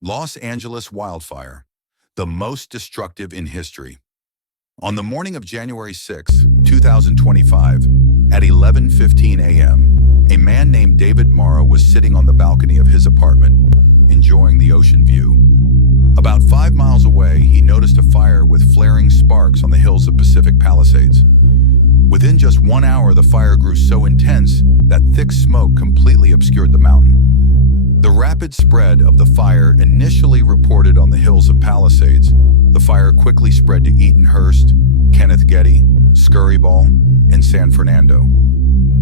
Los Angeles wildfire, the most destructive in history. On the morning of January 6, 2025, at 11:15 a.m., a man named David Morrow was sitting on the balcony of his apartment, enjoying the ocean view. About 5 miles away, he noticed a fire with flaring sparks on the hills of Pacific Palisades. Within just 1 hour, the fire grew so intense that thick smoke completely obscured the mountain. The rapid spread of the fire initially reported on the hills of Palisades. The fire quickly spread to Eatonhurst, Kenneth Getty, Scurryball, and San Fernando.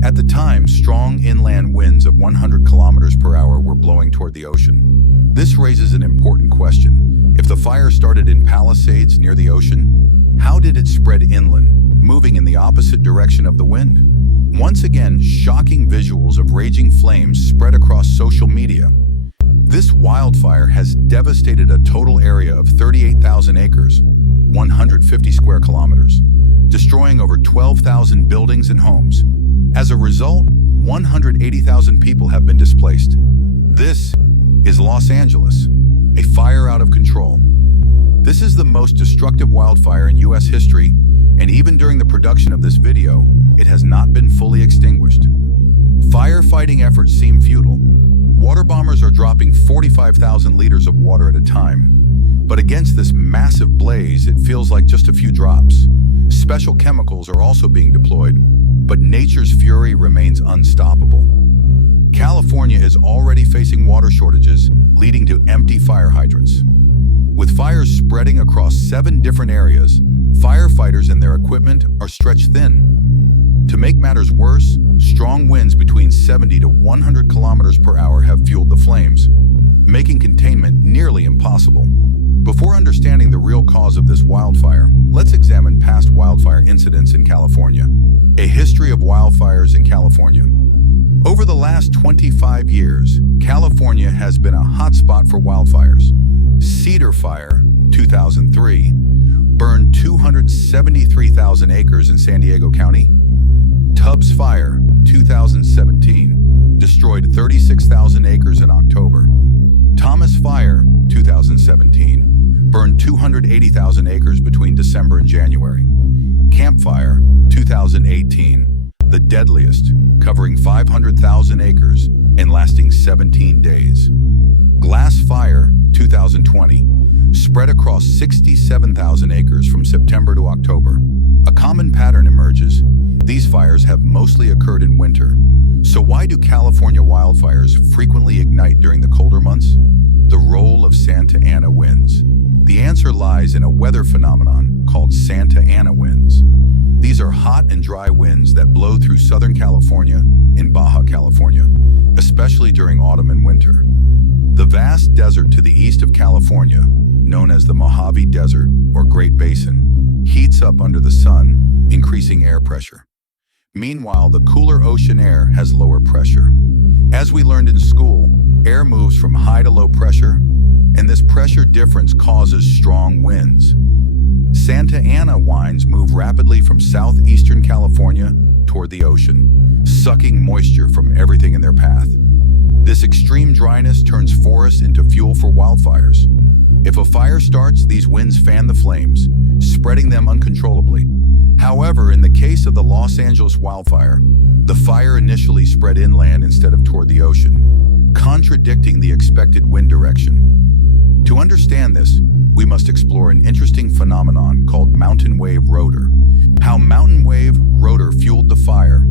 At the time, strong inland winds of 100 kilometers per hour were blowing toward the ocean. This raises an important question. If the fire started in Palisades near the ocean, how did it spread inland, moving in the opposite direction of the wind? Once again, shocking visuals of raging flames spread across social media. This wildfire has devastated a total area of 38,000 acres, 150 square kilometers, destroying over 12,000 buildings and homes. As a result, 180,000 people have been displaced. This is Los Angeles, a fire out of control. This is the most destructive wildfire in U.S. history, and even during the production of this video, it has not been fully extinguished. Firefighting efforts seem futile. Water bombers are dropping 45,000 liters of water at a time. But against this massive blaze, it feels like just a few drops. Special chemicals are also being deployed, but nature's fury remains unstoppable. California is already facing water shortages, leading to empty fire hydrants. With fires spreading across 7 different areas, firefighters and their equipment are stretched thin. To make matters worse, strong winds between 70 to 100 kilometers per hour have fueled the flames, making containment nearly impossible. Before understanding the real cause of this wildfire, let's examine past wildfire incidents in California. A history of wildfires in California. Over the last 25 years, California has been a hotspot for wildfires. Cedar Fire, 2003, burned 273,000 acres in San Diego County. Tubbs Fire, 2017, destroyed 36,000 acres in October. Thomas Fire, 2017, burned 280,000 acres between December and January. Camp Fire, 2018, the deadliest, covering 500,000 acres and lasting 17 days. Glass Fire, 2020, spread across 67,000 acres from September to October. A common pattern emerges. These fires have mostly occurred in winter. So why do California wildfires frequently ignite during the colder months? The role of Santa Ana winds. The answer lies in a weather phenomenon called Santa Ana winds. These are hot and dry winds that blow through Southern California and Baja California, especially during autumn and winter. The vast desert to the east of California, known as the Mojave Desert or Great Basin, heats up under the sun, increasing air pressure. Meanwhile, the cooler ocean air has lower pressure. As we learned in school, air moves from high to low pressure, and this pressure difference causes strong winds. Santa Ana winds move rapidly from southeastern California toward the ocean, sucking moisture from everything in their path. This extreme dryness turns forests into fuel for wildfires. If a fire starts, these winds fan the flames, spreading them uncontrollably. However, in the case of the Los Angeles wildfire, the fire initially spread inland instead of toward the ocean, contradicting the expected wind direction. To understand this, we must explore an interesting phenomenon called mountain wave rotor. How mountain wave rotor fueled the fire.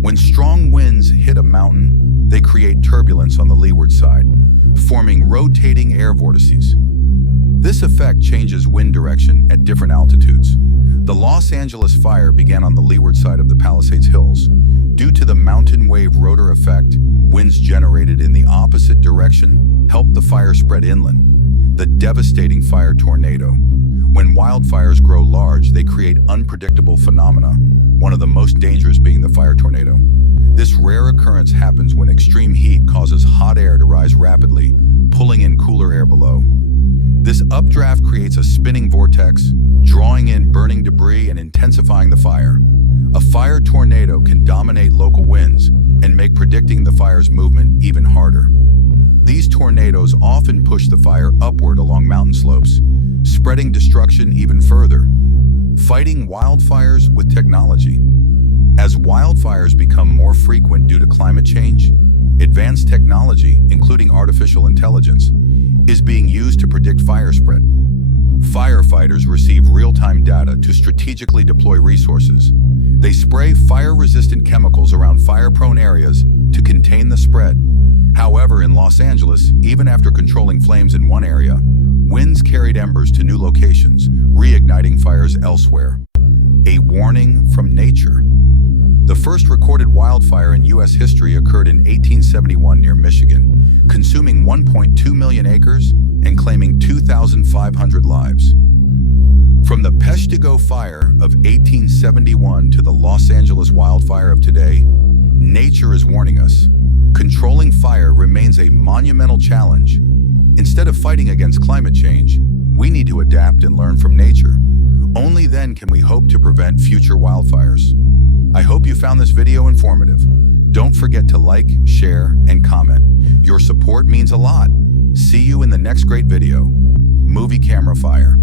When strong winds hit a mountain, they create turbulence on the leeward side, forming rotating air vortices. This effect changes wind direction at different altitudes. The Los Angeles fire began on the leeward side of the Palisades Hills. Due to the mountain wave rotor effect, winds generated in the opposite direction helped the fire spread inland. The devastating fire tornado. When wildfires grow large, they create unpredictable phenomena, one of the most dangerous being the fire tornado. This rare occurrence happens when extreme heat causes hot air to rise rapidly, pulling in cooler air below. This updraft creates a spinning vortex, drawing in burning debris and intensifying the fire. A fire tornado can dominate local winds and make predicting the fire's movement even harder. These tornadoes often push the fire upward along mountain slopes, spreading destruction even further. Fighting wildfires with technology. As wildfires become more frequent due to climate change, advanced technology, including artificial intelligence, is being used to predict fire spread. Firefighters receive real-time data to strategically deploy resources. They spray fire-resistant chemicals around fire-prone areas to contain the spread. However, in Los Angeles, even after controlling flames in one area, winds carried embers to new locations, reigniting fires elsewhere. A warning from nature. The first recorded wildfire in U.S. history occurred in 1871 near Michigan, consuming 1.2 million acres and claiming 2,500 lives. From the Peshtigo fire of 1871 to the Los Angeles wildfire of today, nature is warning us. Controlling fire remains a monumental challenge. Instead of fighting against climate change, we need to adapt and learn from nature. Only then can we hope to prevent future wildfires. I hope you found this video informative. Don't forget to like, share, and comment. Your support means a lot. See you in the next great video. Movie Camera Fire.